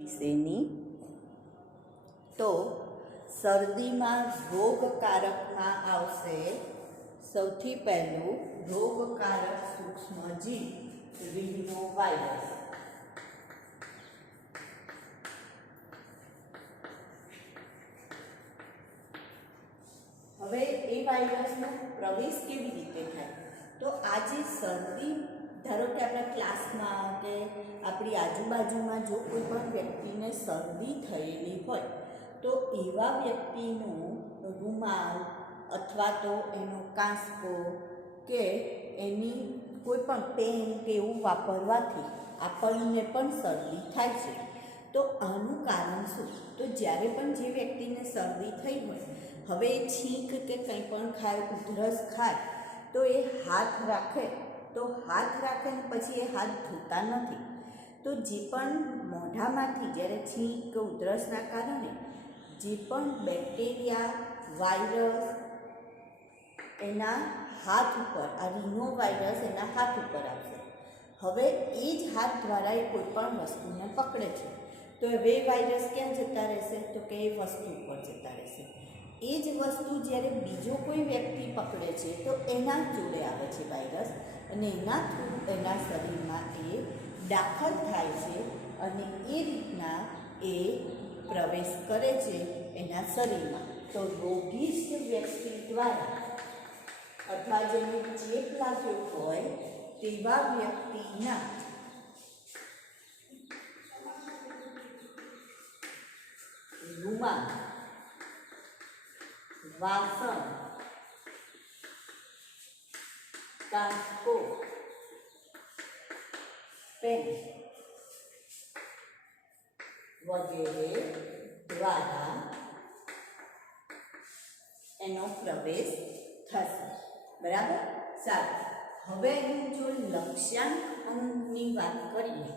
વિશેની તો શરદીમાં રોગકારકમાં આવશે સૌથી પહેલું રોગકારક સૂક્ષ્મજીવ રીનો વાયરસ. હવે એ વાયરસનો પ્રવેશ કેવી રીતે થાય? તો આ જે શરદી, ધારો કે આપણા ક્લાસમાં કે આપણી આજુબાજુમાં જો કોઈ પણ વ્યક્તિને શરદી થયેલી હોય તો એવા વ્યક્તિનું રૂમાલ અથવા તો એનો કાંસકો કે એની કોઈ પણ પેન કે એવું વાપરવાથી આપણને પણ શરદી થાય છે. તો આનું કારણ શું? તો જ્યારે પણ જે વ્યક્તિને શરદી થઈ હોય, હવે છીંક કે કંઈ પણ ખાય, ઉધરસ ખાય તો એ હાથ રાખે ને પછી એ હાથ ધોતા નથી. તો જે પણ મોઢામાંથી જ્યારે છીંક કે ઉધરસના કારણે જે પણ બેક્ટેરિયા, વાયરસ એના હાથ ઉપર, આ રીનો વાયરસ એના હાથ ઉપર આવશે. હવે એ જ હાથ દ્વારા એ કોઈ પણ વસ્તુને પકડે છે તો હવે વાયરસ ક્યાં જતા રહેશે? તો કે એ વસ્તુ ઉપર જતા રહેશે. એ જ વસ્તુ જ્યારે બીજો કોઈ વ્યક્તિ પકડે છે તો એના જોડે આવે છે વાયરસ અને એના થ્રુ એના શરીરમાં એ દાખલ થાય છે અને એ રીતના એ પ્રવેશ કરે છે એના શરીરમાં. તો રોગીષ્ટ વ્યક્તિ દ્વારા અથવા જેને ચેપ લાગ્યો હોય તેવા વ્યક્તિના રૂમાલ, વાસણ, કાંસકો, પેન વગેરે દ્વારા એનો પ્રવેશ થશે. બરાબર? સારું. હવે એનું જો લક્ષ્યાંક અંગની વાત કરીએ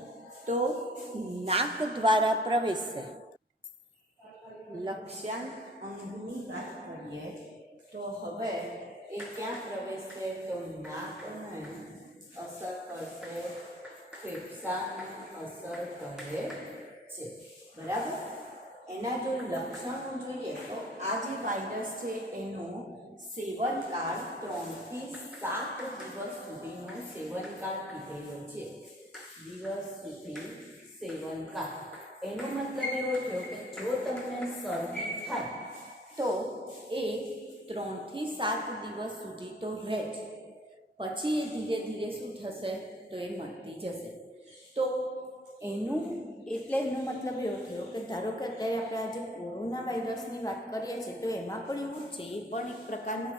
તો નાક દ્વારા પ્રવેશશે. લક્ષ્યાંક અંગની વાત કરીએ તો હવે એ ક્યાં પ્રવેશશે? તો નાકને અસર કરશે, ફેફસાને અસર કરે છે. બરાબર? એના જો લક્ષણો જોઈએ તો આ જે વાયરસ છે એનો સેવનકાળ 3 થી 7 દિવસ સુધીનો સેવનકાળ કીધેલો છે. દિવસ સુધી સેવનકાળ. એનો મતલબ એવો થયો કે જો તમને શરદી થાય તો એ 3 થી 7 દિવસ સુધી તો રહે જ, પછી એ ધીરે ધીરે શું થશે? તો એ મટતી જશે. તો એનો મતલબ એવો થયો કે ધારો કે અત્યારે આપણે આજે કોરોના વાયરસની વાત કરીએ છીએ તો એમાં પણ એવું જ છે. એ પણ એક પ્રકારનો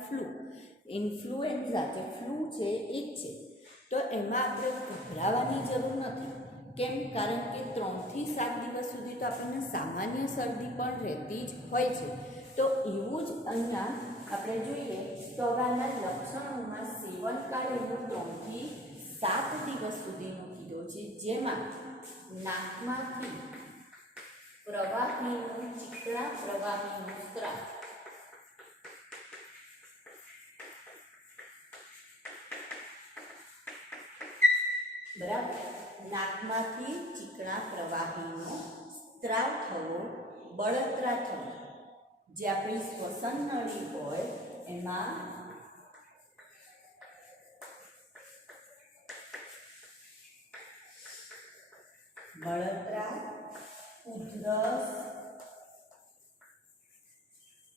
ઇન્ફ્લુએન્ઝા જે ફ્લૂ છે એ જ છે. તો એમાં આપણે ગભરાવાની જરૂર નથી. કેમ? કારણ કે 3 થી 7 દિવસ સુધી તો આપણને સામાન્ય શરદી પણ રહેતી જ હોય છે. તો એવું જ અહીંયા આપણે જોઈએ તો આના લક્ષણોમાં સેવનકાળ એનો 3 થી 7 દિવસ સુધીનો કીધો છે, જેમાં નાકમાંથી પ્રવાહીનું, ચીકણા પ્રવાહીનું સ્ત્રાવ, બરાબર, નાકમાંથી ચીકણા પ્રવાહીનો સ્ત્રાવ થવો, બળતરા થવો, જે આપણી શ્વસન નળી હોય એમાં બળતરા,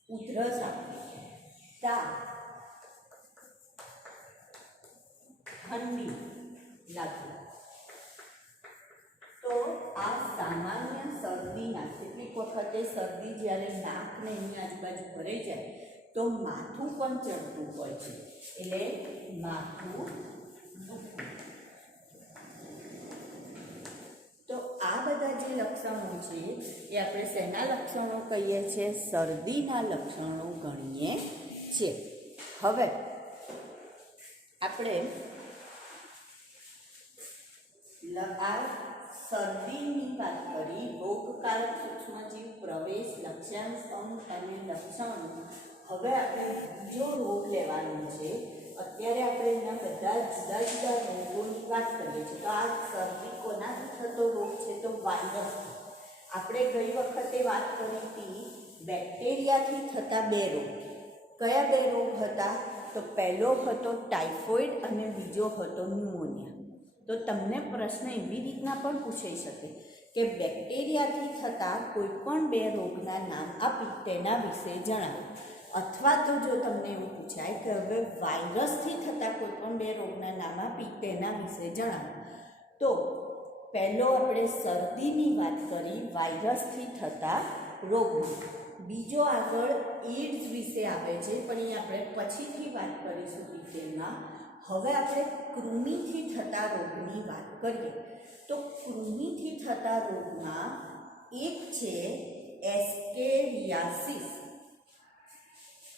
ઉધરસ આપવી, તાવ, ઠંડી લાગવી. તો આ સામાન્ય શરદીના, કેટલીક વખતે શરદી જ્યારે નાકને એની આજુબાજુ ભરાઈ જાય તો માથું પણ ચડતું હોય છે, એટલે માથું દુખવું. તો આ બધા જે લક્ષણો છે એ આપણે શેના લક્ષણો કહીએ છીએ? શરદીના લક્ષણો ગણીએ છીએ. હવે આપણે આ શરદીની વાત કરી, રોગકારક સૂક્ષ્મજીવ, પ્રવેશ, લક્ષ્યાંક અંગ અને લક્ષણો. હવે આપણે બીજો રોગ લેવાનો છે. અત્યારે આપણે એના બધા જુદા જુદા રોગોની વાત કરીએ છીએ. તો આ શરદી કોનાથી થતો રોગ છે? તો વાયરસ. આપણે ગઈ વખતે વાત કરી હતી બેક્ટેરિયાથી થતા બે રોગ. કયા બે રોગ હતા? તો પહેલો હતો ટાઇફોઇડ અને બીજો હતો ન્યુમોનિયા. તો તમને પ્રશ્ન એવી રીતના પણ પૂછાઈ શકે કે બેક્ટેરિયાથી થતા કોઈ પણ બે રોગના નામ આપી તેના વિશે જણાવો. અથવા તો જો તમને એવું પૂછાય કે હવે વાયરસથી થતા કોઈ પણ બે રોગના નામ આપી તેના વિશે જણાવો. તો પહેલો આપણે શરદીની વાત કરી, વાયરસથી થતા રોગની. બીજો આગળ એડ્સ વિશે આવે છે, પણ એ આપણે પછીથી વાત કરીશું ડિટેલમાં. હવે આપણે કૃમિથી થતા રોગની વાત કરીએ. તો કૃમિથી થતા રોગમાં એક છે એસ્કેરિયાસિસ.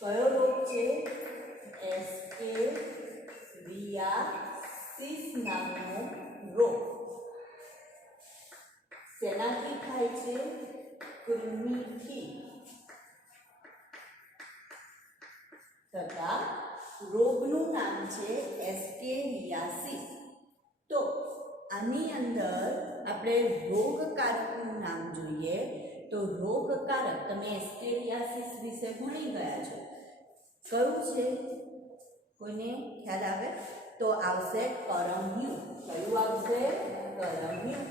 કયો રોગ છે? એસ્કેરિયાસિસ નામનો રોગ. શેનાથી થાય છે? કૃમિથી તથા રોગનું નામ છે એસ્કેરિયાસિસ. તો આની અંદર આપણે રોગકારકનું નામ જોઈએ. તો રોગકારક તમે એસ્કેરિયાસિસ વિશે ભણી ગયા છો. કયું છે? કોઈને ખ્યાલ આવે? તો આવશે કરમિયું. કયું આવશે? કરમિયું.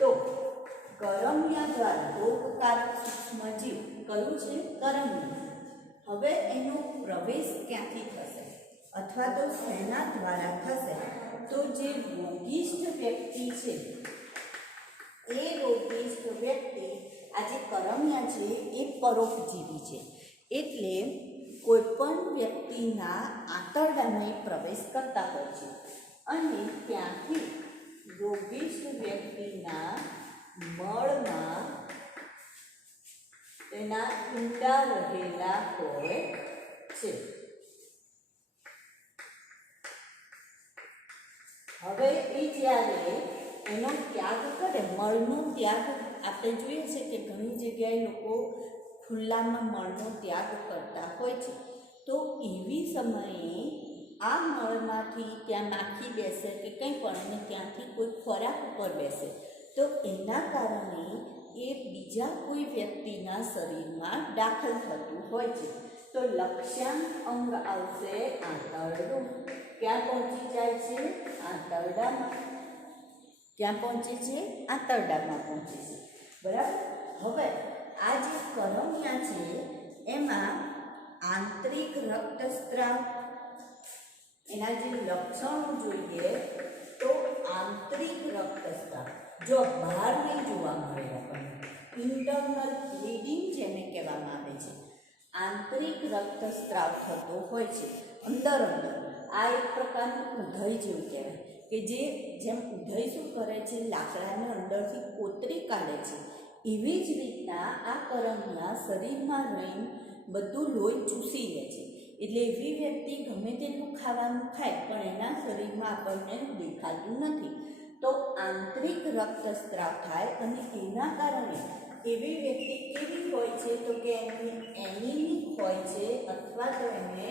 તો કરમિયા દ્વારા રોગકારક સૂક્ષ્મજીવ કયું છે? કરમિયું. હવે એનો પ્રવેશ ક્યાંથી થશે અથવા તો શેના દ્વારા થશે? તો જે રોગિષ્ઠ વ્યક્તિ છે એ રોગિષ્ઠ વ્યક્તિ, આ જે કરમિયા છે એ પરોપજીવી છે. એટલે કોઈ પણ વ્યક્તિના આંતરડામાં પ્રવેશ કરતા હોય છે અને ત્યાંથી રોગિષ્ઠ વ્યક્તિના મળમાં તેના ઈંડા રહેલા હોય છે. હવે એ જ્યારે એનો ત્યાગ કરે, મળનો ત્યાગ આપણે જોઈએ છે કે ઘણી જગ્યાએ લોકો ખુલ્લામાં મળનો ત્યાગ કરતા હોય છે. તો એવી સમયે આ મળમાંથી ત્યાં માખી બેસે કે કંઈ પણ અને ત્યાંથી કોઈ ખોરાક ઉપર બેસે તો એના કારણે એ બીજા કોઈ વ્યક્તિના શરીરમાં દાખલ થતું હોય છે. તો લક્ષ્યાંક અંગ આવશે આંતરડું. ક્યાં પહોંચી જાય છે? આંતરડામાં. ક્યાં પહોંચે છે? આંતરડામાં પહોંચે છે. બરાબર. હવે આ જે કરમિયા છે એમાં આંતરિક રક્તસ્રાવ, એના જે લક્ષણો જોઈએ તો આંતરિક રક્તસ્રાવ જો બહાર નહીં જોવા મળે આપણને, ઇન્ટરનલ બ્લીડિંગ જેને કહેવામાં આવે છે, આંતરિક રક્તસ્રાવ થતો હોય છે અંદર અંદર. આ એક પ્રકારનું ઉધઈ જેવું કહેવાય કે જેમ ઉધઈ શું કરે છે? લાકડાને અંદરથી કોતરી કાઢે છે. એવી જ રીતના આ કરમિયા શરીરમાં રહીને બધું લોહી ચૂસી લે છે. એટલે એવી વ્યક્તિ ગમે તેટલું ખાવાનું ખાય પણ એના શરીરમાં આપણને દેખાતું નથી. તો આંતરિક રક્તસ્રાવ થાય અને એના કારણે એવી વ્યક્તિ કેવી હોય છે? તો કે એની એનિમિક હોય છે અથવા તો એને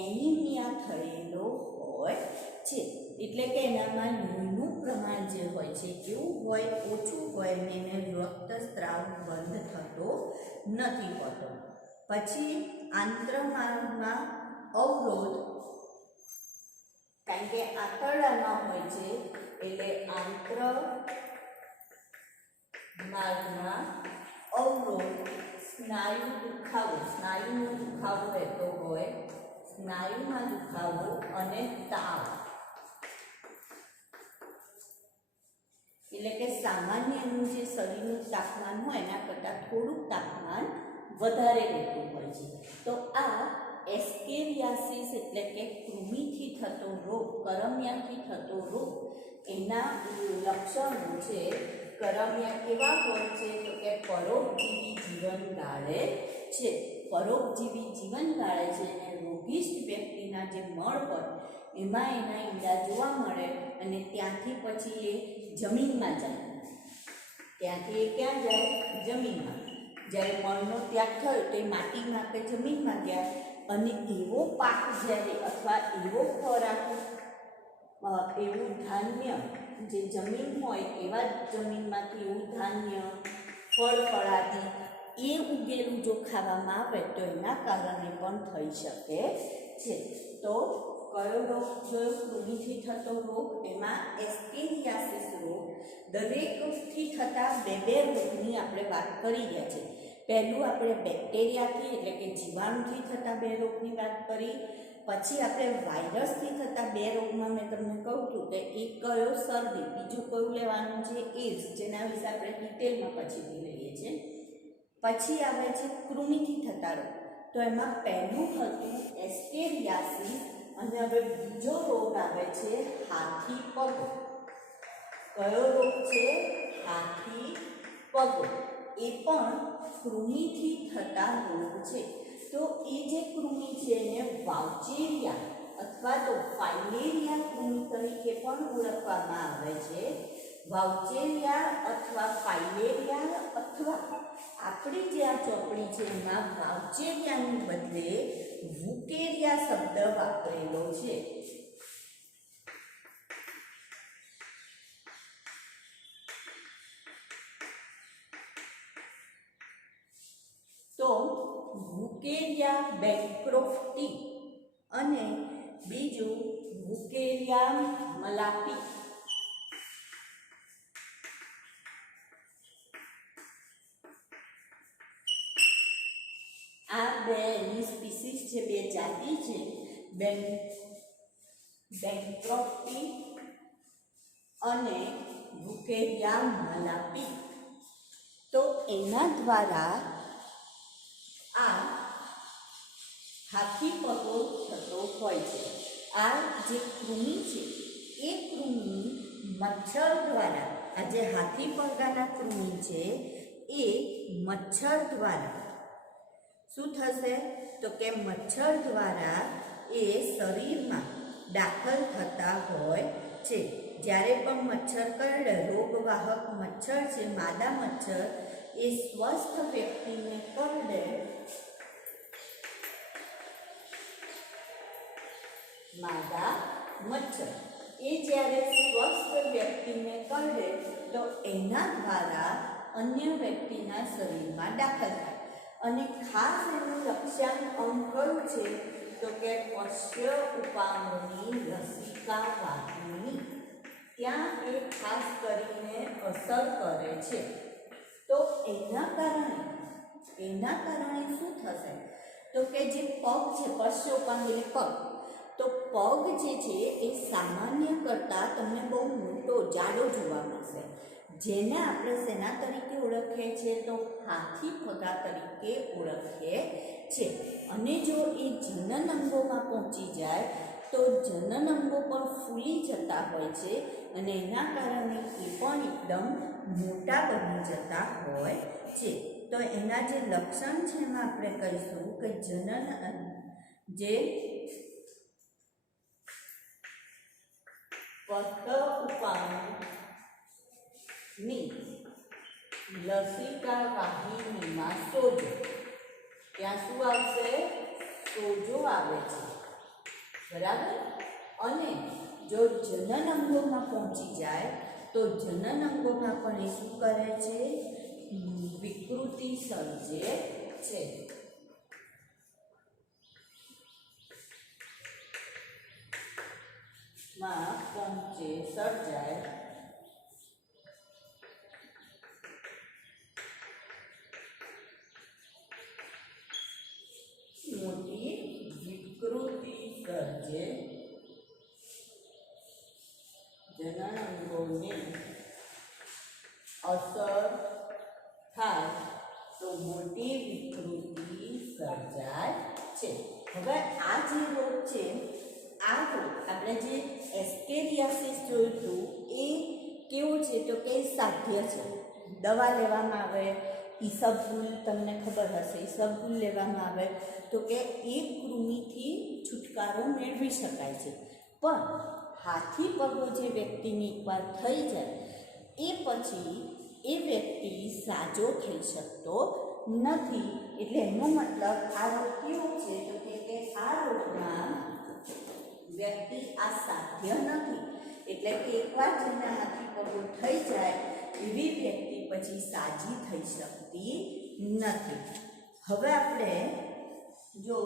એનિમિયા થયેલો હોય છે. એટલે કે એનામાં લોહીનું પ્રમાણ જે હોય છે કેવું હોય? ઓછું હોય અને એને રક્તસ્રાવ બંધ થતો નથી હોતો. પછી આંત્રમાર્ગમાં અવરોધ, કારણ કે આંતરડામાં હોય છે એટલે આંત્રમાર્ગમાં અવરોધ, સ્નાયુ દુખાવો, સ્નાયુનો દુખાવો રહેતો હોય, સ્નાયુમાં દુખાવો અને તાવ. એટલે કે સામાન્યનું જે શરીરનું તાપમાન હોય એના કરતાં થોડુંક તાપમાન વધારે રહેતું હોય છે. તો આ એસ્કેરિયાસિસ એટલે કે કૃમિથી થતો રોગ, કરમિયાથી થતો રોગ, એના લક્ષણો છે. કરમિયા કેવા હોય છે? તો કે પરોપજીવી જીવન ગાળે છે. પરોપજીવી જીવન ગાળે છે અને રોગિષ્ઠ વ્યક્તિના જે મળ હોય એમાં એના ઈંડા જોવા મળે અને ત્યાંથી પછી એ જમીનમાં જાય. ત્યાંથી એ ક્યાં જાય? જમીનમાં. જ્યારે મળનો ત્યાગ થયો તો એ માટીમાં કે જમીનમાં ગયા અને એવો પાક જ્યારે અથવા એવો ખોરાક, એવું ધાન્ય જે જમીન હોય એવા જમીનમાંથી એવું ધાન્ય, ફળફળાદી એ ઉગેલું જો ખાવામાં આવે તો એના કારણે પણ થઈ શકે છે. તો કયો રોગ જોયો? કૃમિથી થતો રોગ. એમાં એસ્કેરિયાસિસ રોગ. દરેકથી થતા બે રોગની આપણે વાત કરી રહ્યા છે. પહેલું આપણે બેક્ટેરિયાથી એટલે કે જીવાણુથી થતા 2 રોગની વાત કરી. પછી આપણે વાયરસથી થતા 2 રોગમાં મેં તમને કહું છું કે એક કયો? શરદી. બીજું કયું લેવાનું છે? એડ્સ, જેના વિશે આપણે ડિટેલમાં પછીથી લઈએ છીએ. પછી આવે છે કૃમિથી થતા રોગ. તો એમાં પહેલું હતું એસ્કેરિયાસિસ અને હવે બીજો રોગ આવે છે હાથી પગો. કયો રોગ છે? હાથી પગો. એ પણ કૃમિથી થતા રોગ છે. તો એ જે કૃમિ છે એને વાઉચેરિયા અથવા તો ફાઇલેરિયા કૃમિ તરીકે પણ ઓળખવામાં આવે છે. વાઉચેરિયા અથવા ફાઇલેરિયા અથવા આપણી જે આ ચોપડી છે એમાં વાઉચેરિયાની બદલે વુકેરિયા શબ્દ વાપરેલો છે. તો વુકેરિયા બેન્ક્રોફ્ટી અને બીજું વુકેરિયા મલાપી. આ બેની સ્પીસીસ છે, 2 જાતિ છે, બેન્ક્રોફ્ટી અને વુકેરિયા મલાપી. તો એના દ્વારા આ હાથી પગો થતો હોય છે. આ જે કૃમિ છે એ કૃમિ મચ્છર દ્વારા, આ જે હાથી પગાના કૃમિ છે એ મચ્છર દ્વારા શું થશે? તો કે મચ્છર દ્વારા એ શરીરમાં દાખલ થતા હોય છે. જ્યારે પણ મચ્છર કરડે, રોગવાહક મચ્છર છે, માદા મચ્છર, એ સ્વસ્થ વ્યક્તિને કરડે માદા મચ્છર, એ જ્યારે સ્વસ્થ વ્યક્તિને કરડે તો એના દ્વારા અન્ય વ્યક્તિના શરીરમાં દાખલ થાય. અને ખાસ એનું લક્ષ્યાંક અંગ કયું છે? તો કે પશ્ય ઉપાંગની લસિકા વાહિની. ત્યાં એ ખાસ કરીને અસર કરે છે. તો એના કારણે શું થશે? તો કે જે પગ છે, પશ્ય ઉપાંગ એટલે પગ, તો પગ જે છે એ સામાન્ય કરતાં તમને બહુ મોટો જાડો જોવા મળશે. જેને આપણે શેના તરીકે ઓળખીએ છીએ? તો હાથી પગા તરીકે ઓળખીએ છે. અને જો એ જનન અંગોમાં પહોંચી જાય તો જનન અંગો પણ ફૂલી જતા હોય છે અને એના કારણે એ પણ એકદમ મોટા બની જતા હોય છે. તો એના જે લક્ષણ છે એમાં આપણે કહીશું કે જનન જે પશ્ય ઉપાંગની લસિકા વાહિનીમાં સોજો. ત્યાં શું આવશે? સોજો આવે છે, બરાબર. અને જો જનન અંગોમાં પહોંચી જાય તો જનન અંગોમાં પણ એ શું કરે છે? વિકૃતિ સર્જે છે. માં પહોંચે, સર્જાય મોટી વિકૃતિ સર્જે, જનન અંગોને અસર થાય તો મોટી વિકૃતિ સર્જાય છે. હવે આ જે રોગ છે, આ રોગ આપણે જે એસ્કેરિયાસિસ જોયું હતું એ કેવું છે? તો કે સાધ્ય છે. દવા લેવામાં આવે, ઈસબગુલ તમને ખબર હશે, ઈસબગુલ લેવામાં આવે તો કે એ કૃમિથી છુટકારો મેળવી શકાય છે. પણ હાથી પગો જે વ્યક્તિની એકવાર થઈ જાય એ પછી એ વ્યક્તિ સાજો થઈ શકતો નથી. એટલે એનો મતલબ આ રોગ કેવો છે? તો કે આ રોગમાં વ્યક્તિ આ સાધ્ય નથી. એટલે કે એકવાર જેના હાથી પગો થઈ જાય એવી વ્યક્તિ પછી સાજી થઈ શકતી નથી. હવે આપણે જો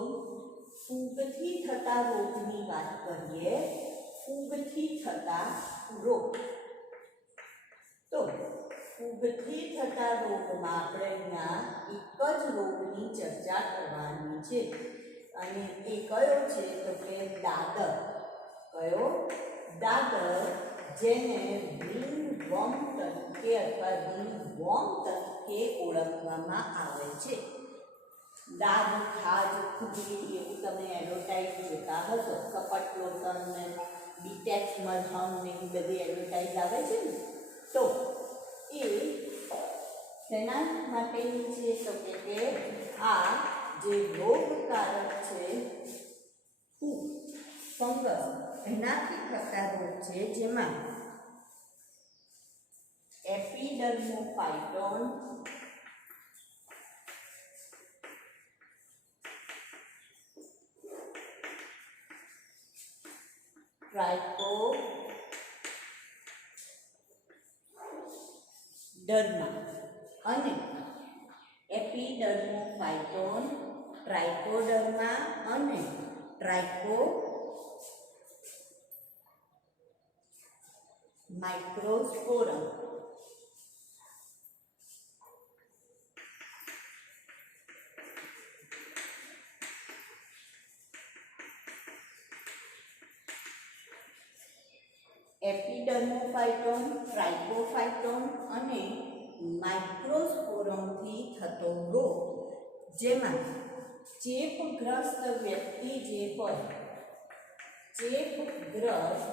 ફૂગથી થતા રોગની વાત કરીએ, ફૂગથી થતા રોગ, તો ફૂગથી થતા રોગમાં આપણે અહીંયા એક જ રોગની ચર્ચા કરવાની છે અને એ કયો છે તો કે દાદર. કયો? દાદર, જેને રિંગવોર્મ તરીકે અથવા રિંગવોર્મ તરીકે ઓળખવામાં આવે છે. દાદ, ખાજ, ખુજલી એવું તમે એડવર્ટાઇઝ જોતા હશો. કપટ લોશન ને બીટેક્સ મલહમ ને એવી બધી એડવર્ટાઇઝ આવે છે ને, તો એ શેના માટેની છે તો કે આ જે રોગકારક છે ફૂગ, ફંગસ, એનાથી થતા રોગ છે, જેમાં એપિડર્મોફાઇટોન, ટ્રાઇકોડર્મા અને એપિડર્મોફાઇટોન, ટ્રાઇકોડર્મા અને ટ્રાઇકોમાઇક્રોસ્પોરમ. એપિડર્મોફાઇટોન, ટ્રાઇકોફાઇટોન અને માઇક્રોસ્પોરમથી થતો રોગ, જેમાં ચેપગ્રસ્ત વ્યક્તિ જે હોય, ચેપગ્રસ્ત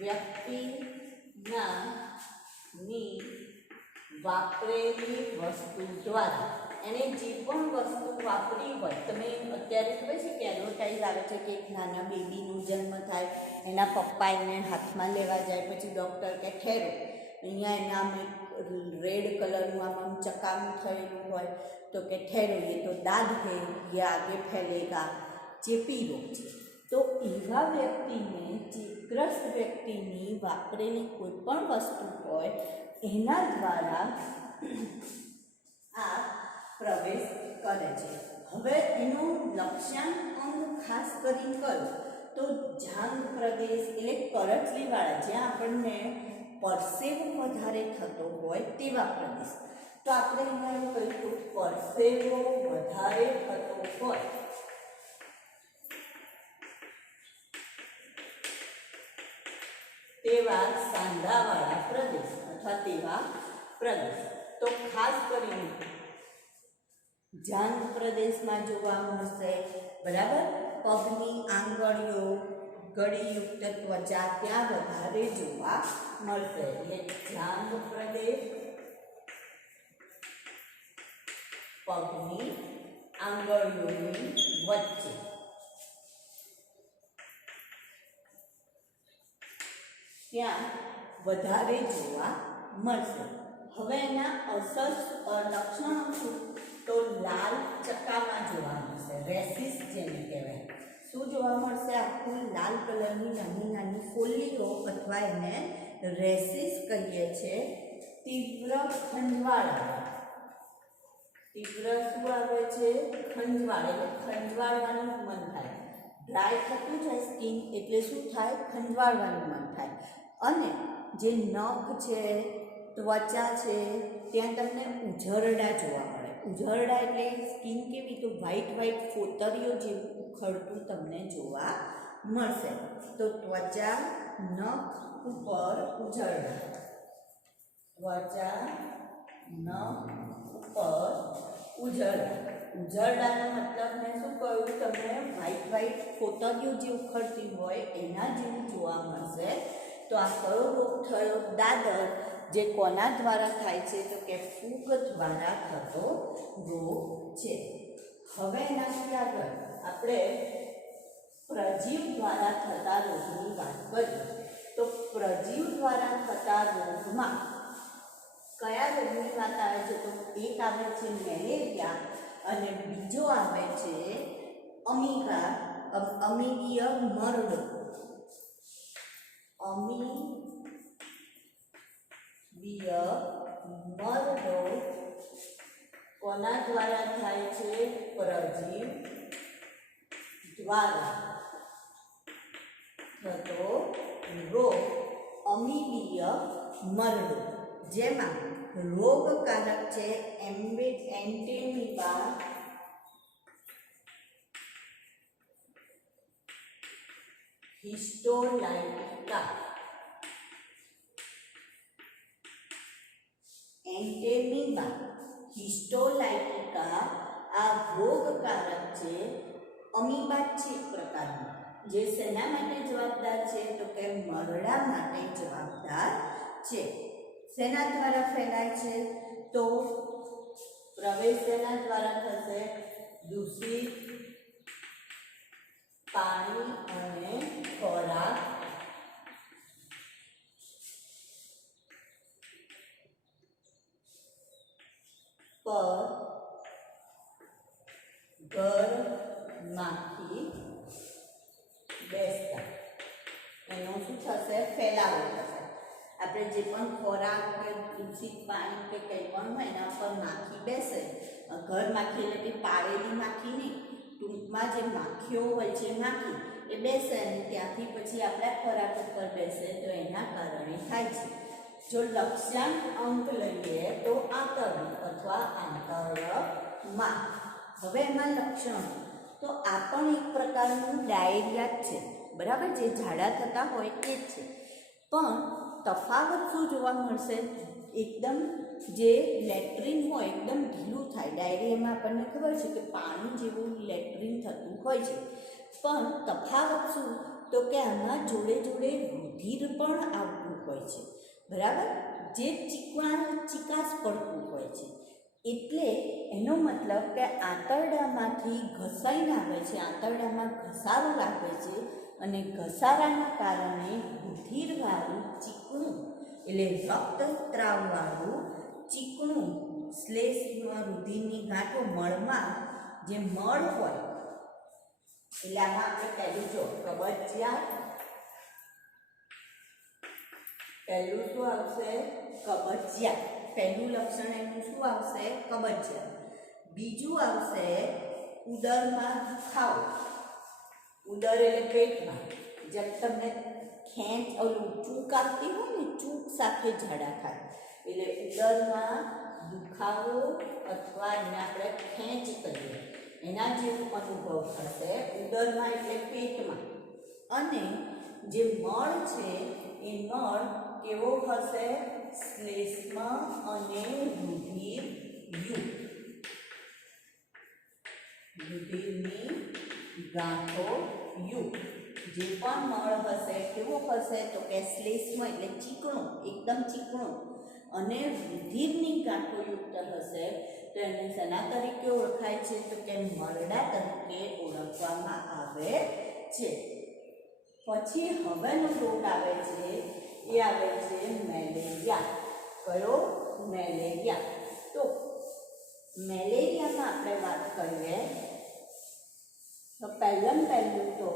વ્યક્તિની વાપરેલી વસ્તુ દ્વારા, એને જે પણ વસ્તુ વાપરી હોય, તમે અત્યારે ખબર છે કે એડવર્ટાઇઝ આવે છે કે એક નાના બેબીનો જન્મ થાય, એના પપ્પા એને હાથમાં લેવા જાય, પછી ડૉક્ટર કે ઠેરો, અહીંયા એના આમ રેડ કલરનું આમ ચકામું થયેલું હોય, તો કે ઠેરો એ તો દાદ હે, ये आगे फैलेगा, ચેપી રોગ છે. તો એવા વ્યક્તિને, ચેપગ્રસ્ત વ્યક્તિની વાપરેલી કોઈ પણ વસ્તુ હોય એના દ્વારા આ પ્રવેશ કરે છે. હવે એનું લક્ષ્યાંક અંગ ખાસ કરીને કયું તો જાંઘ પ્રદેશ, એટલે કરચલીવાળા, જ્યાં આપણને પરસેવો વધારે થતો હોય તેવા પ્રદેશ. તો આપણે અહીંયા એવું કહીશું પરસેવો વધારે થતો હોય તેવા સાંધાવાળા પ્રદેશ અથવા તેવા પ્રદેશ. તો ખાસ કરીને જાંઘ પ્રદેશમાં જોવા મળશે, બરાબર. પગની આંગળીઓ, ગળીયુક્ત ત્વચા ત્યાં વધારે જોવા મળશે. એટલે જાંઘ પ્રદેશ, પગની આંગળીઓની વચ્ચે, ત્યાં વધારે જોવા મળશે. હવે એના અસર લક્ષણો શું તો લાલ ચકામાં જોવા મળશે, રેસિસ જેને કહેવાય. શું જોવા મળશે? આખું લાલ કલરની નાની નાની ફોલ્લીઓ અથવા એને રેસિસ કહીએ છીએ. તીવ્ર ખંજવાળ આવે, તીવ્ર શું આવે છે? ખંજવાળ, એટલે ખંજવાળવાનું મન થાય. ડ્રાય થતું જાય સ્કિન એટલે શું થાય? ખંજવાળવાનું મન થાય. અને જે નખ છે, ત્વચા છે, ત્યાં તમને ઉઝરડા જોવા મળે. ઉઝરડા એટલે સ્કિન કેવી તો વ્હાઈટ વ્હાઈટ ફોતરીઓ જેવું ઉખડતું તમને જોવા મળશે. તો ત્વચા, નખ ઉપર ઉઝરડા, ત્વચા, નખ ઉપર ઉઝરડા. ઉઝરડાનો મતલબ મેં શું કહ્યું તમને? વ્હાઈટ વ્હાઈટ ફોતરીઓ જે ઉખડતી હોય એના જેવું જોવા મળશે. તો આ કયો રોગ થયો? દાદર, જે કોના દ્વારા થાય છે તો કે ફૂગ દ્વારા થતો રોગ છે. હવે એનાથી આગળ આપણે પ્રજીવ દ્વારા થતા રોગની વાત કરીએ. તો પ્રજીવ દ્વારા થતા રોગમાં કયા રોગની વાત આવે છે? તો એક આવે છે મેલેરિયા અને બીજો આવે છે અમીબીય મરડો. અમીબીય મરડો કોના દ્વારા થાય છે? પ્રજીવ દ્વારા થતો રોગ અમીબીય મરડો, જેમાં રોગકારક છે એન્ટેમીબા હિસ્ટોલાઇટિકા. એન્ટેમીબા હિસ્ટોલાઇટિકા આ રોગકારક છે, અમીબા છે પ્રકારનું, જે શેના માટે જવાબદાર છે? તો કે મરડા માટે જવાબદાર છે. શેના દ્વારા ફેલાય છે? તો પ્રવેશ શેના દ્વારા થશે? દૂષિત પાણી અને ખોરાક પર ઘરમાંથી બેસતા એનો શું થશે? ફેલાવો થશે. આપણે જે પણ ખોરાક કે દૂષિત પાણી કે કંઈ પણ હોય એના પર માખી બેસે, ઘર માખી એટલે કે પાળેલી માખી નહીં, ટૂંકમાં જે માખીઓ હોય છે માખી એ બેસે અને ત્યાંથી પછી આપણા ખોરાક ઉપર બેસે, તો એના કારણે થાય છે. જો લક્ષ્યાંક અંક લઈએ તો આંતરડું અથવા આંતરમાળ. હવે એમાં લક્ષણો, તો આ પણ એક પ્રકારનું ડાયરિયા જ છે, બરાબર, જે ઝાડા થતા હોય તે જ છે. પણ તફાવત શું જોવા મળશે? એકદમ જે લેટ્રિન હોય એકદમ ઢીલું થાય. ડાયરિયામાં આપણને ખબર છે કે પાણી જેવું લેટ્રિન થતું હોય છે, પણ તફાવત શું? તો કે આમાં જોડે જોડે રુધિર પણ આવતું હોય છે, બરાબર, જે ચીકાશ પડતું હોય છે. એટલે એનો મતલબ કે આંતરડામાંથી ઘસાઈને આવે છે, આંતરડામાં ઘસારો લાગે છે અને ઘસારાના કારણે રુધિરવાળું ચીકણું એટલે રક્તસ્રાવવાળું ચીકણું શ્લેષ્મા રુધિરની ગાંઠો મળમાં જે મળ હોય, એટલે આમાં આપણે પહેલું જો કબજિયાત, પહેલું શું આવશે? કબજિયાત. પહેલું લક્ષણ એનું શું આવશે? કબજિયાત. બીજું આવશે ઉદરમાં દુખાવો. ઉદર એટલે પેટમાં, જેમ તમને ખેંચ ઓલું ચૂક આવતી હોય ને, ચૂક સાથે ઝાડા ખાય, એટલે ઉદરમાં દુખાવો અથવા એને આપણે ખેંચ કહીએ એના જેવું અનુભવ થશે ઉદરમાં એટલે પેટમાં. અને જે મળ છે એ મળ કેવો હશે? શ્લેષ્મ અને રુધિરયુક્ત. રુધિરની ગાંઠો યુક્ત જે પણ મળ હશે કેવો હશે? તો કે શ્લેષ્મ એટલે ચીકણું, એકદમ ચીકણું, અને રુધિરની ગાંઠો યુક્ત હશે. તો એને શેના તરીકે ઓળખાય છે? તો કે મરડા તરીકે ઓળખવામાં આવે છે. પછી હવેનો રોગ આવે છે એ આવે છે મેલેરિયા. કયો? મેલેરિયા. તો મેલેરિયામાં આપણે વાત કરીએ તો પહેલું તો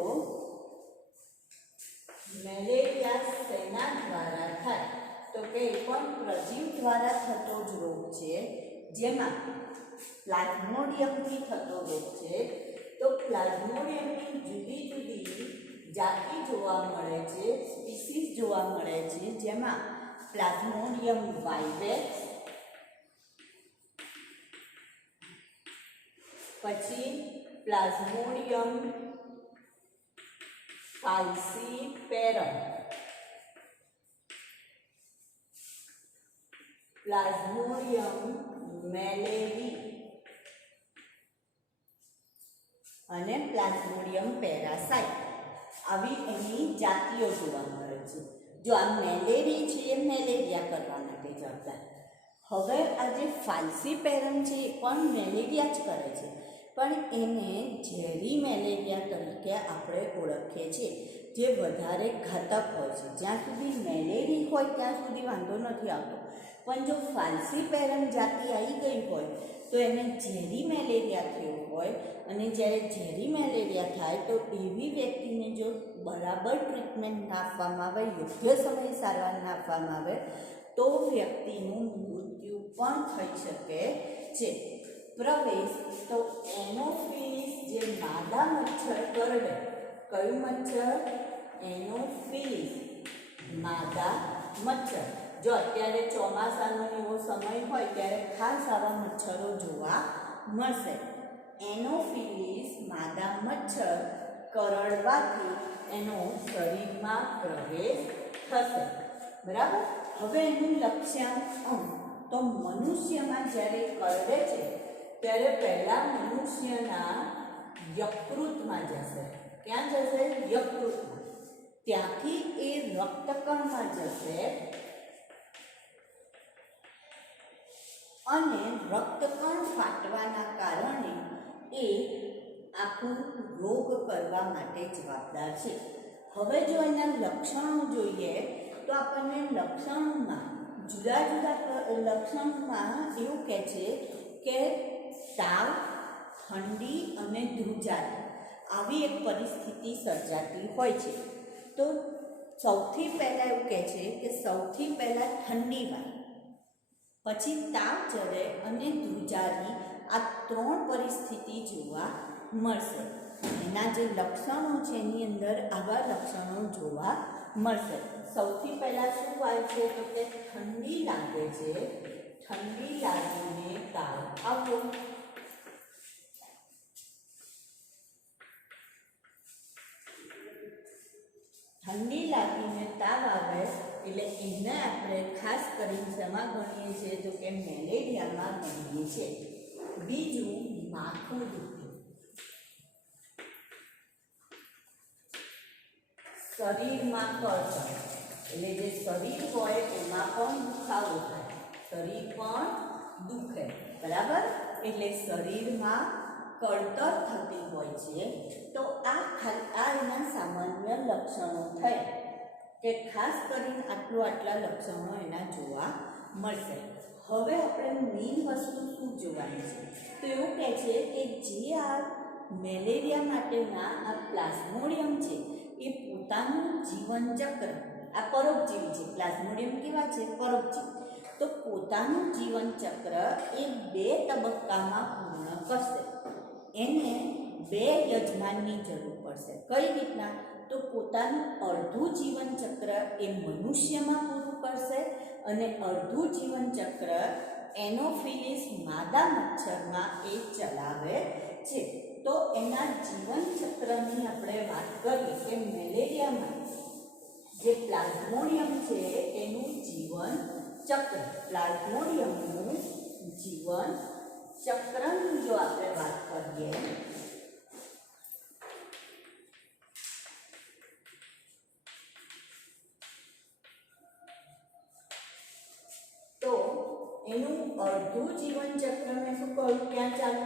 મેલેરિયા શેના દ્વારા થાય? તો કે એ પણ પ્રજીવ દ્વારા થતો જ રોગ છે, જેમાં પ્લાઝ્મોડિયમથી થતો રોગ છે. તો પ્લાઝ્મોડિયમની જુદી જુદી જાતિ જોવા મળે છે, સ્પીસીસ જોવા મળે છે, જેમાં પ્લાઝ્મોડિયમ વાઇવેક્સ, પછી પ્લાઝ્મોડિયમ ફાલ્સીપેરમ, પ્લાઝ્મોડિયમ મેલેરી અને પ્લાઝ્મોડિયમ પેરાસાઇટ. આવી એની જાતિઓ જોવા મળે છે. જો આ મેલેરી છે એ મેલેરિયા કરવા માટે જવાબદાર. હવે આ જે ફાલ્સીપેરમ છે એ પણ મેલેરિયા જ કરે છે, પણ એને ઝેરી મેલેરિયા તરીકે આપણે ઓળખીએ છીએ, જે વધારે ઘાતક હોય છે. જ્યાં સુધી મેલેરી હોય ત્યાં સુધી વાંધો નથી આવતો, પણ જો ફાલ્સીપેરમ જાતિ આવી ગઈ હોય તો એને ઝેરી મેલેરિયા થયો હોય, અને જ્યારે ઝેરી મેલેરિયા થાય તો એવી વ્યક્તિને જો બરાબર ટ્રીટમેન્ટ ના આપવામાં આવે, યોગ્ય સમયે સારવાર ના આપવામાં આવે તો વ્યક્તિનું મૃત્યુ પણ થઈ શકે છે. પ્રવેશ તો એનોફિલિસ જે માદા મચ્છર કરડે, કયું મચ્છર? એનોફિલિસ માદા મચ્છર. જો અત્યારે ચોમાસાનો એવો સમય હોય ત્યારે ખાસ આવા મચ્છરો જોવા મળશે. એનોફિલિસ માદા મચ્છર કરડવાથી એનો શરીરમાં પ્રવેશ થશે. બરાબર. હવે એનું લક્ષણ તો મનુષ્યમાં જ્યારે કરડે છે ત્યારે પહેલા મનુષ્યના યકૃતમાં જશે. ક્યાં જશે? યકૃતમાં. ત્યાંથી એ રક્તકણમાં જશે અને રક્તકણ ફાટવાના કારણે એ આખું રોગ કરવા માટે જવાબદાર છે. હવે જો એના લક્ષણો જોઈએ તો આપણને લક્ષણોમાં જુદા જુદા લક્ષણોમાં એવું કહે છે કે તાવ, ઠંડી અને ધ્રુજારી આવી એક પરિસ્થિતિ સર્જાતી હોય છે. તો સૌથી પહેલાં એવું કહે છે કે સૌથી પહેલાં ઠંડી વાય, પછી તાવ ચડે અને ધ્રુજારી, આ 3 પરિસ્થિતિ જોવા મળશે. એના જે લક્ષણો છે એની અંદર આવા લક્ષણો જોવા મળશે. સૌથી પહેલાં શું હોય છે તો કે ઠંડી લાગે છે. ઠંડી લાગીને તાવ આવવો. ઠંડી લાગીને તાવ આવે એટલે એને આપણે ખાસ કરીને શેમાં ગણીએ છીએ તો કે મેલેરિયામાં ગણીએ છીએ. બીજું માથું દુખે, શરીરમાં કળતર એટલે જે શરીર હોય એમાં પણ દુખાવો થાય, શરીર પણ દુખે. બરાબર. એટલે શરીરમાં કળતર થતી હોય છે. તો આ એના સામાન્ય લક્ષણો થયા કે ખાસ કરીને આટલા લક્ષણો એના જોવા મળશે. હવે આપણે મેઇન વસ્તુ શું જોવાની છે તો એવું કહે છે કે જે આ મેલેરિયા માટેના આ પ્લાઝ્મોડિયમ છે એ પોતાનું જીવનચક્ર, આ પરોપજીવી છે. પ્લાઝ્મોડિયમ કેવા છે? પરોપજીવી. તો પોતાનું જીવનચક્ર એ 2 તબક્કામાં પૂર્ણ કરશે. એને 2 યજમાનની જરૂર પડશે. કઈ રીતના? તો પોતાનું અડધું જીવનચક્ર એ મનુષ્યમાં પૂરું કરશે અને અડધું જીવનચક્ર એનોફિલિસ માદા મચ્છરમાં એ ચલાવે છે. તો એના જીવનચક્રની આપણે વાત કરીએ કે મેલેરિયામાં જે પ્લાઝ્મોડિયમ છે એનું જીવન ચક્ર, પ્લાઝ્મોડિયમનું જીવન ચક્રની જો આપણે વાત કરીએ તો એનું અડધું જીવનચક્ર મેં શું કહ્યું ક્યાં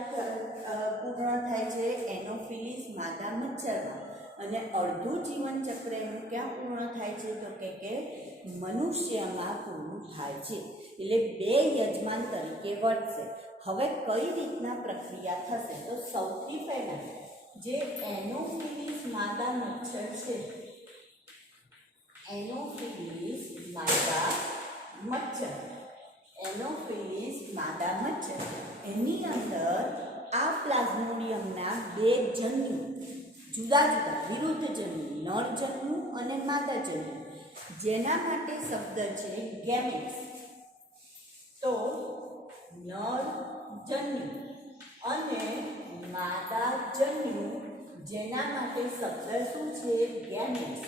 પૂર્ણ થાય છે? એનોફિલિસ માદા મચ્છરમાં. અને અડધું જીવનચક્ર એનું ક્યાં પૂર્ણ થાય છે તો કે મનુષ્યમાં પૂરું થાય છે. એટલે 2 યજમાન તરીકે વર્તશે. હવે કઈ રીતના પ્રક્રિયા થશે તો સૌથી પહેલા જે એનોફિલિસ માદા મચ્છર છે, એનોફિલિસ માદા મચ્છર, એનોફિલિસ માદા મચ્છર એની અંદર આ પ્લાઝ્મોડિયમના 2 જન્યુ જુદા જુદા વિરુદ્ધ જન્યુ, નર જન્યુ અને માદા જન્યુ, જેના માટે શબ્દ છે ગેમેટ્સ. તો નર જન્યુ અને માદા જન્યુ જેના માટે શબ્દ શું છે? ગેમેટ્સ.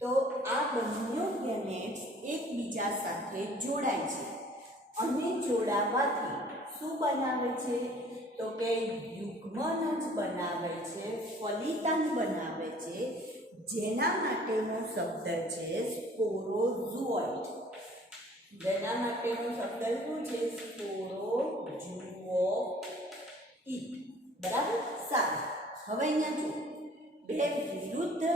તો આ બંને ગેમેટ્સ એકબીજા સાથે જોડાય છે અને જોડાવાથી શું બનાવે છે તો કે યુગ્મનજ બનાવે છે, ફલિતાંડ બનાવે છે, જેના માટેનો શબ્દ છે સ્પોરોઝુઓઇડ. જેના માટેનો શબ્દ શું છે? સ્પોરોઝુઓઇડ. બરાબર. સારું. હવે અહીંયા જો 2 વિરુદ્ધ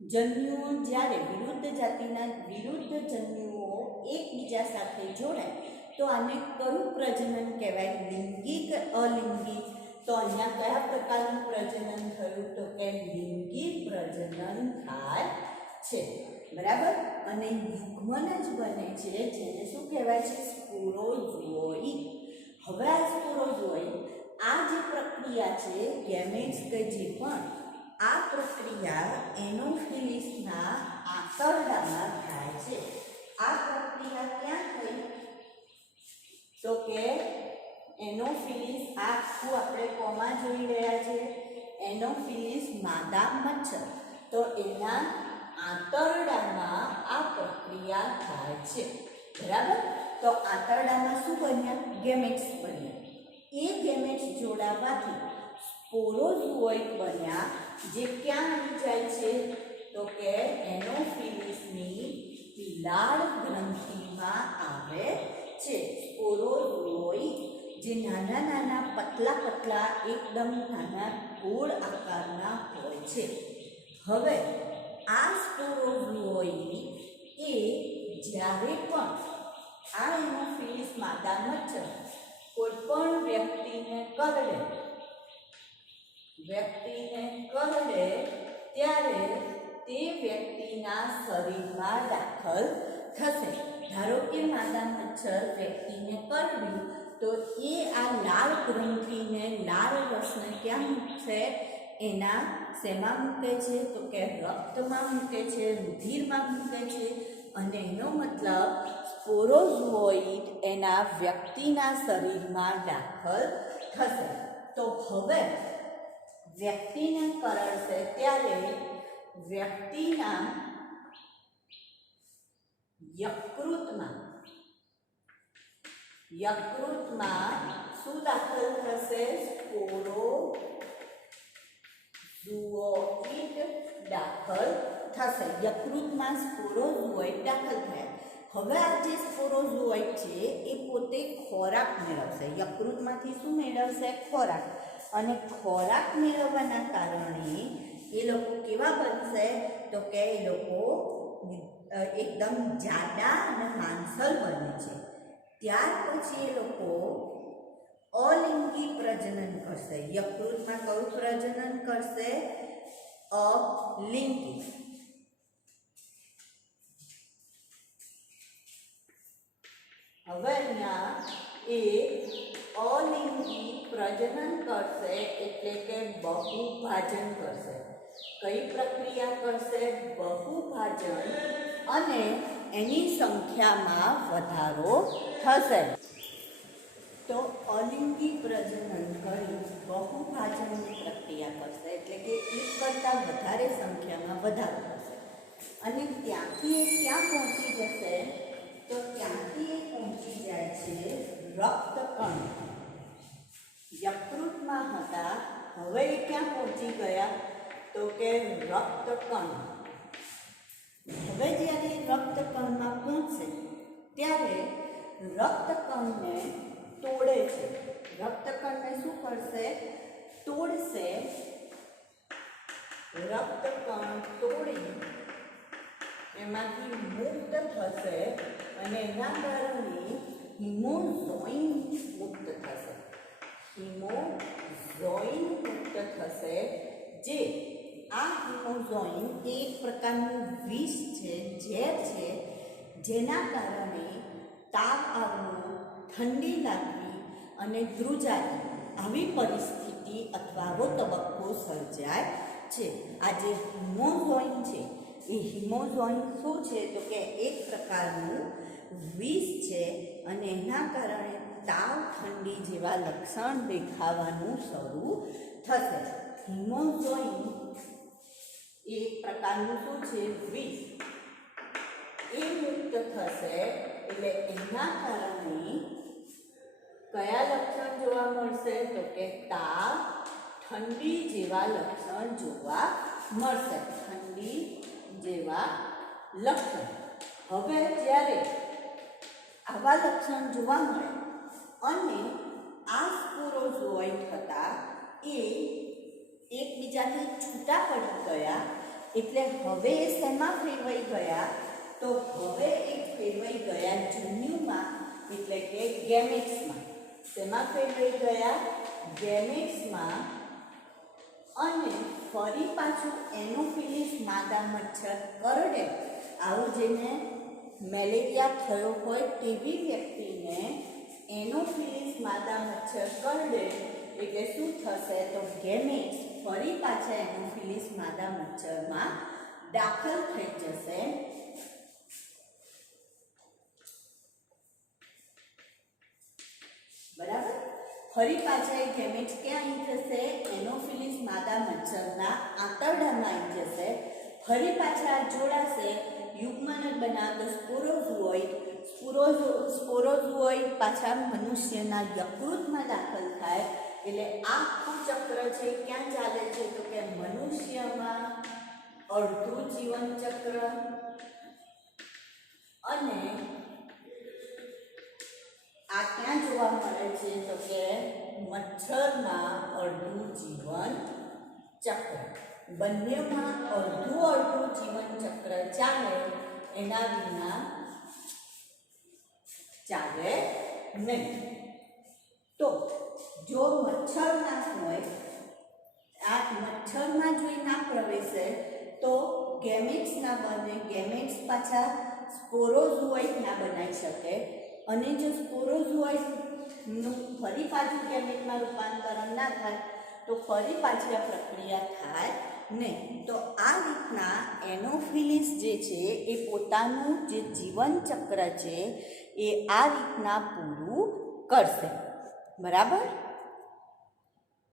જન્યુઓ, જ્યારે વિરુદ્ધ જાતિના વિરુદ્ધ જન્યુઓ એકબીજા સાથે જોડાય તો આને કયું પ્રજનન કહેવાય? લિંગિક, અલિંગિક. તો અહીંયા કયા પ્રકારનું પ્રજનન થયું તો કે લિંગી પ્રજનન થાય છે, બરાબર. અને યુગ્મન જ બને છે જેને શું કહેવાય છે? સ્પોરોઝોઇક. હવે આ સ્પોરોઝોઇક, આ જે પ્રક્રિયા છે ગેમેટ્સ કે જે પણ આ પ્રક્રિયા એનોફિલિસના આંતરડામાં થાય છે. આ પ્રક્રિયા ક્યાં થઈ? તો કે એનોફિલિસ, આખું આપણે કોમાં જોઈ રહ્યા છે? એનોફિલિસ માદા મચ્છર, તો એના આંતરડામાં આ પ્રક્રિયા થાય છે, બરાબર. તો આંતરડામાં શું બન્યા? ગેમેટ્સ બન્યા. એ ગેમેટ્સ જોડાવાથી સ્પોરોઝોઇક બન્યા, જે ક્યાં આવી જાય છે? તો કે એનોફિલિસની લાળ ગ્રંથિમાં આવે છે. સ્પોરોઝોઇક જે નાના નાના પતલા પતલા એકદમ નાના ગોળ આકારના હોય છે. હવે આ સ્પોરોઝોઇક એ જ્યારે પણ આ એનોફિલિસ માદા મચ્છર કોઈ પણ વ્યક્તિને કરડે ત્યારે તે વ્યક્તિના શરીરમાં દાખલ થશે. ધારો કે માદા મચ્છર વ્યક્તિને કરડ્યું તો એ આ લાળ ગ્રંથિને, લાળ રસને ક્યાં મૂકશે? એના શેમાં મૂકે છે? તો કે રક્તમાં મૂકે છે, રુધિરમાં મૂકે છે. અને એનો મતલબ સ્પોરોઝોઇડ એના વ્યક્તિના શરીરમાં દાખલ થશે. તો હવે વ્યક્તિને કરડશે ત્યારે વ્યક્તિના યકૃતમાં શું દાખલ થશે? સ્પોરોઝોઇડ દાખલ થશે. યકૃતમાં સ્પોરોઝોઇડ દાખલ થયા. હવે આ જે સ્પોરોઝોઇડ છે એ પોતે ખોરાક મેળવશે. યકૃતમાંથી શું મેળવશે? ખોરાક. અને ખોરાક મેળવવાના કારણે એ લોકો કેવા બનશે? તો કે એ લોકો એકદમ જાડા અને માંસલ બને છે. ત્યાર પછી એ લોકો અલિંગી પ્રજનન કરશે. યકૃતમાં કયું પ્રજનન કરશે? અલિંગી. હવે અહીંયા એ અલિંગી પ્રજનન કરશે એટલે કે બહુભાજન કરશે. કઈ પ્રક્રિયા કરશે? બહુભાજન. અને એની સંખ્યામાં વધારો થશે. તો અલિંગી પ્રજનન કરી બહુભાજનની પ્રક્રિયા કરશે એટલે કે એક કરતાં વધારે સંખ્યામાં વધારો થશે. અને ત્યાંથી એ ક્યાં પહોંચી જશે? તો ત્યાંથી એ પહોંચી જાય છે રક્તકણ. યકૃતમાં હતા, હવે એ ક્યાં પહોંચી ગયા? તો કે રક્તકણ. હવે જ્યારે રક્તકણમાં પહોંચશે ત્યારે રક્તકણને તોડે છે. રક્તકણને શું કરશે? તોડશે. રક્તકણ તોડી એમાંથી મુક્ત થશે અને એના કારણે હિમોઝોઇન મુક્ત થશે. હિમોઝોઇન મુક્ત થશે. જે આ હિમોઝોઇન એક પ્રકારનું વિષ છે, ઝેર છે, જેના કારણે તાવ આવવો, ઠંડી લાગવી અને ધ્રુજારી આવી પરિસ્થિતિ અથવા આવો તબક્કો સર્જાય છે. આ જે હિમોઝોઇન છે એ હિમોઝોઇન શું છે? તો કે એક પ્રકારનું વિષ છે અને એના કારણે તાવ, ઠંડી જેવા લક્ષણ દેખાવાનું શરૂ થશે. હિમોઝોઇન એક પ્રકારનું શું છે? વિષ. એ મુક્ત થશે એટલે એના કારણે કયા લક્ષણ જોવા મળશે? તો કે તાવ, ઠંડી જેવા લક્ષણ જોવા મળશે. ઠંડી જેવા લક્ષણ. હવે જ્યારે આવા લક્ષણ જોવા મળે અને આ સ્પોરોઝોઇડ હતા એ એકબીજાથી છૂટા પડી ગયા એટલે હવે એ શેમાં ફેરવાઈ ગયા? તો હવે એ ફેરવાઈ ગયા જન્યુમાં એટલે કે ગેમેટ્સમાં. શેમાં ફેરવાઈ ગયા? ગેમેટ્સમાં અને ફરી પાછું એનોફિલિસ માદા મચ્છર કરડે. આવું જેને મેલેરિયા થયો હોય તેવી વ્યક્તિને એનોફિલિસ માદા મચ્છર કરડે એટલે શું થશે? તો ગેમેટ્સ ફરી પાછા એનોફિલિસ માદા મચ્છરમાં દાખલ થઈ જશે. બરાબર. ફરી પાછા એ ગેમેટ્સ ક્યાં આવી જશે? એનોફિલિસ માદા મચ્છરના આંતરડામાં આવી જશે. ફરી પાછા જોડાશે, યુગ્મનક બનાવતો સ્પોરોઝોઇડ. સ્પોરોઝોઇડ પાછા મનુષ્યના યકૃતમાં દાખલ થાય. એટલે આખું ચક્ર છે ક્યાં ચાલે છે? તો કે મનુષ્યમાં અડધું જીવન ચક્ર અને આ ક્યાં જોવા મળે છે? તો કે મચ્છરમાં અડધું જીવન ચક્ર. બંનેમાં અડધું જીવન ચક્ર ચાલે, એના વિના ચાલે નહીં. તો જો મચ્છર ના હોય, આ મચ્છરમાં જો ના પ્રવેશે તો ગેમેટ્સ ના બને. ગેમેટ્સ પાછા સ્પોરોઝોઇડ ના બનાવી શકે. અને જો સ્પોરોઝોઇડનું ફરી પાછું ગેમેટમાં રૂપાંતરણ ના થાય તો ફરી પાછી આ પ્રક્રિયા થાય નહીં. તો આ રીતના એનોફિલિસ જે છે એ પોતાનું જે જીવન ચક્ર છે એ આ રીતના પૂરું કરશે. બરાબર.